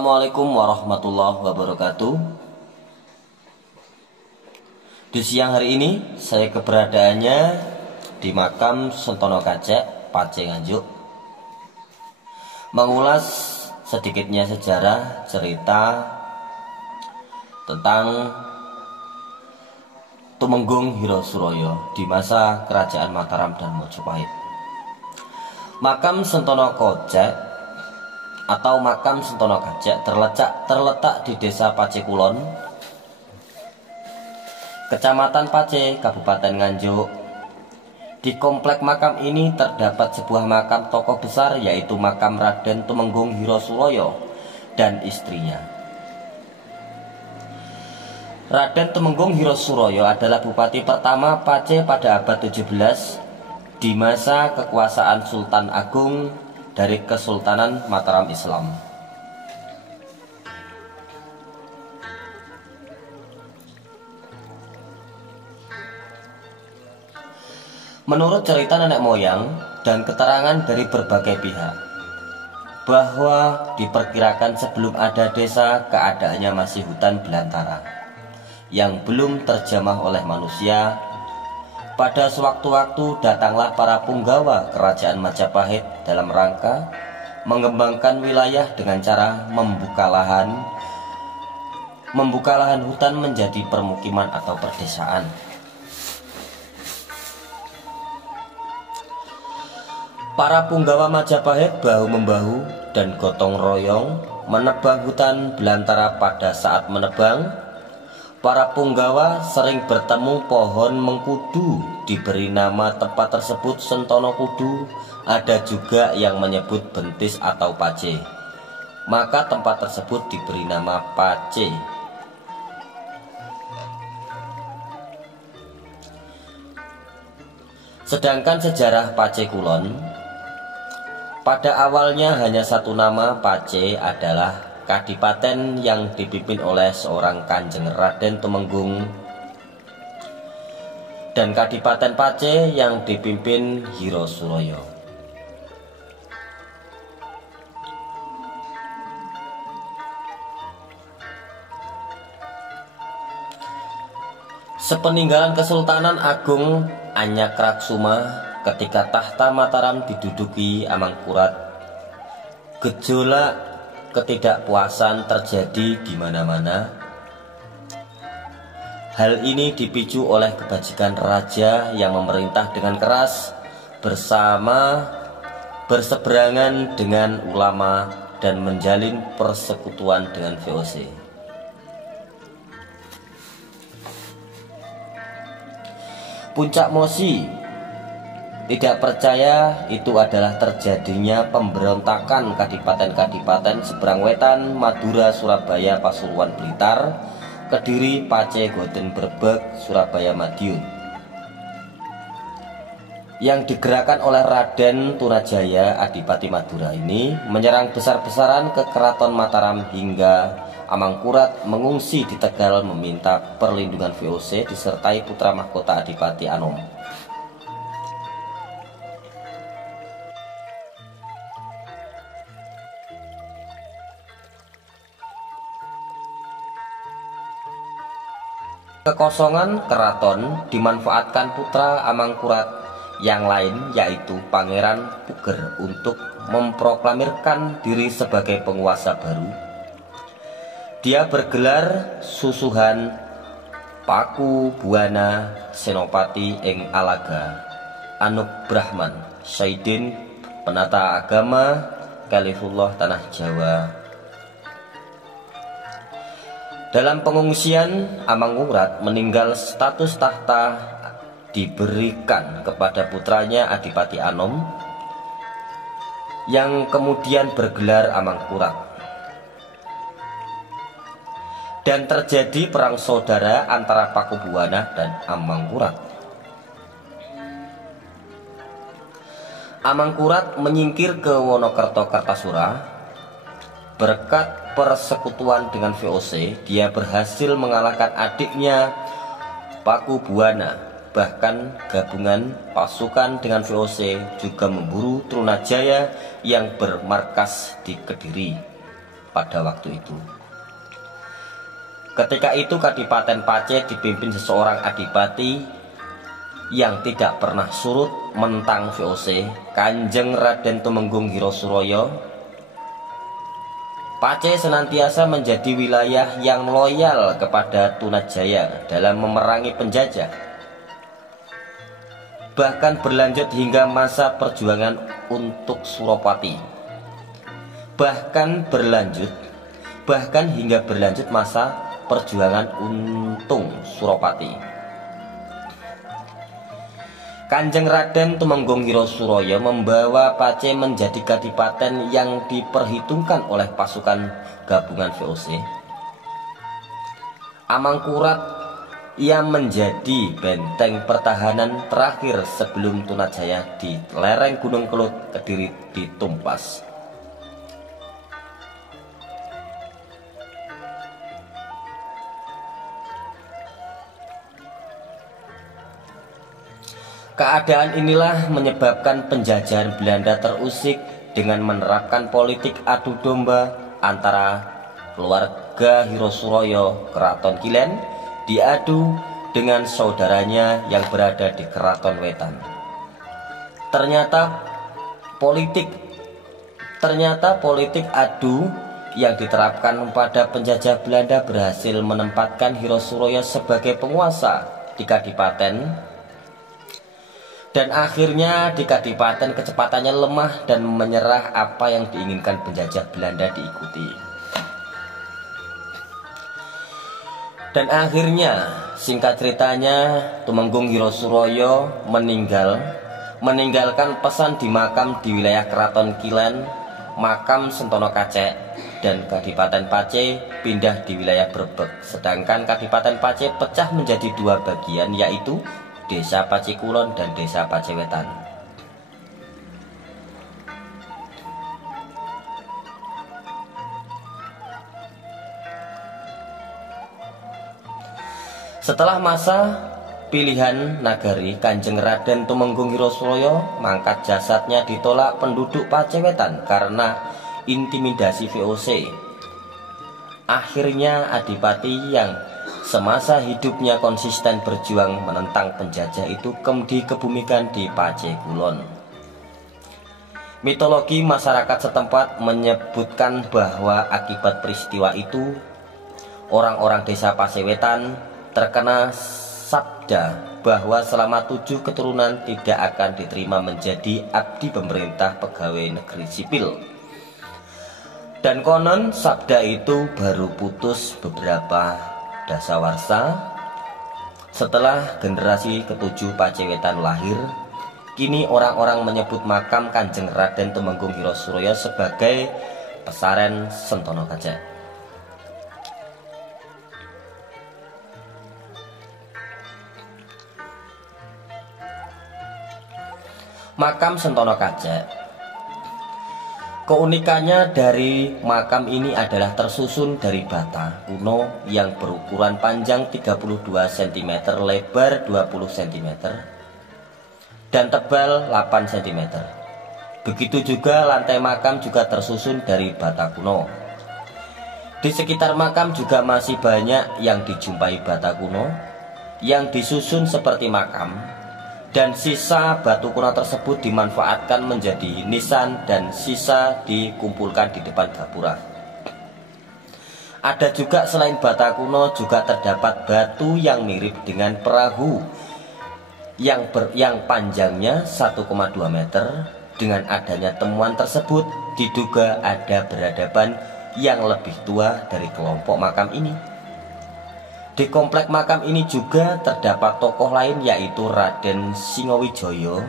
Assalamualaikum warahmatullahi wabarakatuh. Di siang hari ini saya keberadaannya di makam Sentono Kajek, Pace Nganjuk, mengulas sedikitnya sejarah cerita tentang Tumenggung Hirosuroyo di masa kerajaan Mataram dan Mojopahit. Makam Sentono Kajek atau makam Sentono Kajek terletak di desa Pace Kulon, Kecamatan Pace, Kabupaten Nganjuk. Di komplek makam ini terdapat sebuah makam tokoh besar, yaitu makam Raden Tumenggung Hirosuroyo dan istrinya. Raden Tumenggung Hirosuroyo adalah bupati pertama Pace pada abad 17 di masa kekuasaan Sultan Agung dari Kesultanan Mataram Islam. Menurut cerita nenek moyang dan keterangan dari berbagai pihak, bahwa diperkirakan sebelum ada desa, keadaannya masih hutan belantara yang belum terjamah oleh manusia. Pada sewaktu-waktu datanglah para punggawa kerajaan Majapahit dalam rangka mengembangkan wilayah dengan cara membuka lahan hutan menjadi permukiman atau perdesaan. Para punggawa Majapahit bahu-membahu dan gotong royong menebang hutan belantara. Pada saat menebang, para punggawa sering bertemu pohon mengkudu, diberi nama tempat tersebut Sentono Kudu. Ada juga yang menyebut bentis atau pace, maka tempat tersebut diberi nama Pace. Sedangkan sejarah Pace Kulon, pada awalnya hanya satu nama. Pace adalah kadipaten yang dipimpin oleh seorang Kanjeng Raden Tumenggung, dan Kadipaten Pace yang dipimpin Hirosuroyo. Sepeninggalan Kesultanan Agung Anyakraksuma, ketika tahta Mataram diduduki Amangkurat, gejolak ketidakpuasan terjadi di mana-mana. Hal ini dipicu oleh kebajikan raja yang memerintah dengan keras berseberangan dengan ulama dan menjalin persekutuan dengan VOC. Puncak Mosi tidak percaya itu adalah terjadinya pemberontakan kadipaten-kadipaten seberang wetan, Madura, Surabaya, Pasuruan, Blitar, Kediri, Pace, Goten, Brebek, Surabaya, Madiun, yang digerakkan oleh Raden Tunajaya, Adipati Madura ini, menyerang besar-besaran ke Keraton Mataram hingga Amangkurat mengungsi di Tegal meminta perlindungan VOC disertai putra mahkota Adipati Anom. Kekosongan keraton dimanfaatkan putra Amangkurat yang lain, yaitu Pangeran Puger, untuk memproklamirkan diri sebagai penguasa baru. Dia bergelar Susuhan Paku Buana Senopati ing Alaga Anuk Brahman Saidin penata agama Khalifullah Tanah Jawa. Dalam pengungsian, Amangkurat meninggal, status tahta diberikan kepada putranya Adipati Anom yang kemudian bergelar Amangkurat. Dan terjadi perang saudara antara Pakubuwana dan Amangkurat. Amangkurat menyingkir ke Wonokerto Kartasura. Berkat persekutuan dengan VOC, dia berhasil mengalahkan adiknya Pakubuwana. Bahkan gabungan pasukan dengan VOC juga memburu Trunajaya yang bermarkas di Kediri. pada waktu itu. Ketika itu Kadipaten Pacé dipimpin seseorang adipati yang tidak pernah surut menentang VOC, Kanjeng Raden Tumenggung Hirasuroyo. Pacé senantiasa menjadi wilayah yang loyal kepada Tunajaya dalam memerangi penjajah. Bahkan berlanjut hingga masa perjuangan untuk Suropati. Bahkan hingga berlanjut masa perjuangan untung Suropati. Kanjeng Raden Tumenggung Hirasuroyo membawa Pacé menjadi kadipaten yang diperhitungkan oleh pasukan gabungan VOC. Amangkurat yang menjadi benteng pertahanan terakhir sebelum Tunajaya di lereng Gunung Kelut Kediri ditumpas. Keadaan inilah menyebabkan penjajahan Belanda terusik dengan menerapkan politik adu domba antara keluarga Hirasuroyo Keraton Kilen diadu dengan saudaranya yang berada di Keraton Wetan. Ternyata politik adu yang diterapkan pada penjajah Belanda berhasil menempatkan Hirasuroyo sebagai penguasa di kadipaten. Dan akhirnya di kadipaten kecepatannya lemah dan menyerah apa yang diinginkan penjajah Belanda diikuti. Dan akhirnya singkat ceritanya Tumenggung Hirasuroyo meninggalkan pesan di makam di wilayah Keraton Kilen, makam Sentono Kacek, dan Kadipaten Pacé pindah di wilayah Brebek. Sedangkan Kadipaten Pacé pecah menjadi dua bagian, yaitu Desa Pacé Kulon dan Desa Pacé Wetan. Setelah masa pilihan nagari, Kanjeng Raden Tumenggung Hirasuroyo mangkat jasadnya ditolak penduduk Pacé Wetan karena intimidasi VOC. Akhirnya adipati yang semasa hidupnya konsisten berjuang menentang penjajah itu dikebumikan di Pacé Kulon. Mitologi masyarakat setempat menyebutkan bahwa akibat peristiwa itu orang-orang desa Pacé Wetan terkena sabda bahwa selama 7 keturunan tidak akan diterima menjadi abdi pemerintah pegawai negeri sipil. Dan konon sabda itu baru putus beberapa dasawarsa setelah generasi ke-7 Pacé Wetan lahir. Kini orang-orang menyebut makam Kanjeng Raden Tumenggung Hirasuroyo sebagai pesaren Sentono Kacek. Makam Sentono Kacek. Keunikannya dari makam ini adalah tersusun dari bata kuno yang berukuran panjang 32 cm, lebar 20 cm, dan tebal 8 cm. Begitu juga lantai makam juga tersusun dari bata kuno. Di sekitar makam juga masih banyak yang dijumpai bata kuno yang disusun seperti makam. Dan sisa batu kuno tersebut dimanfaatkan menjadi nisan dan sisa dikumpulkan di depan gapura. Ada juga selain bata kuno juga terdapat batu yang mirip dengan perahu yang panjangnya 1,2 meter. Dengan adanya temuan tersebut diduga ada peradaban yang lebih tua dari kelompok makam ini. Di komplek makam ini juga terdapat tokoh lain yaitu Raden Singowijoyo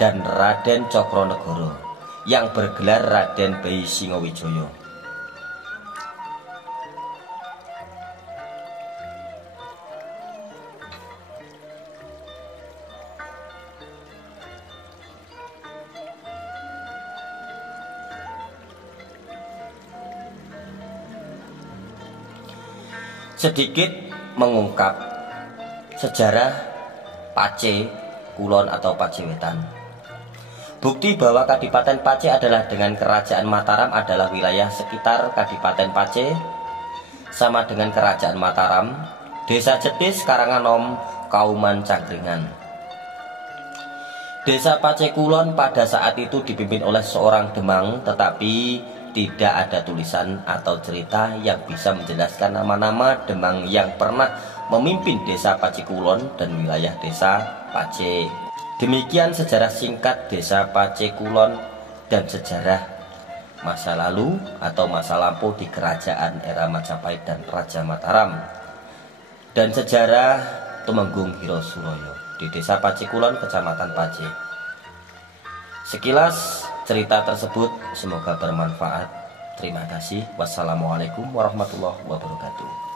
dan Raden Cokronegoro yang bergelar Raden Bayi Singowijoyo. Sedikit mengungkap sejarah Pacé Kulon atau Pacé Wetan. Bukti bahwa Kadipaten Pace adalah dengan Kerajaan Mataram adalah wilayah sekitar Kadipaten Pace sama dengan Kerajaan Mataram, Desa Jetis, Karanganom, Kauman Cangkringan. Desa Pace Kulon pada saat itu dipimpin oleh seorang Demang, tetapi tidak ada tulisan atau cerita yang bisa menjelaskan nama-nama Demang yang pernah memimpin Desa Pace Kulon dan wilayah Desa Pace. Demikian sejarah singkat Desa Pace Kulon dan sejarah masa lalu atau masa lampau di kerajaan era Majapahit dan Raja Mataram, dan sejarah Tumenggung Hiro Suroyo di Desa Pace Kulon, Kecamatan Pace. Sekilas cerita tersebut semoga bermanfaat. Terima kasih. Wassalamualaikum warahmatullahi wabarakatuh.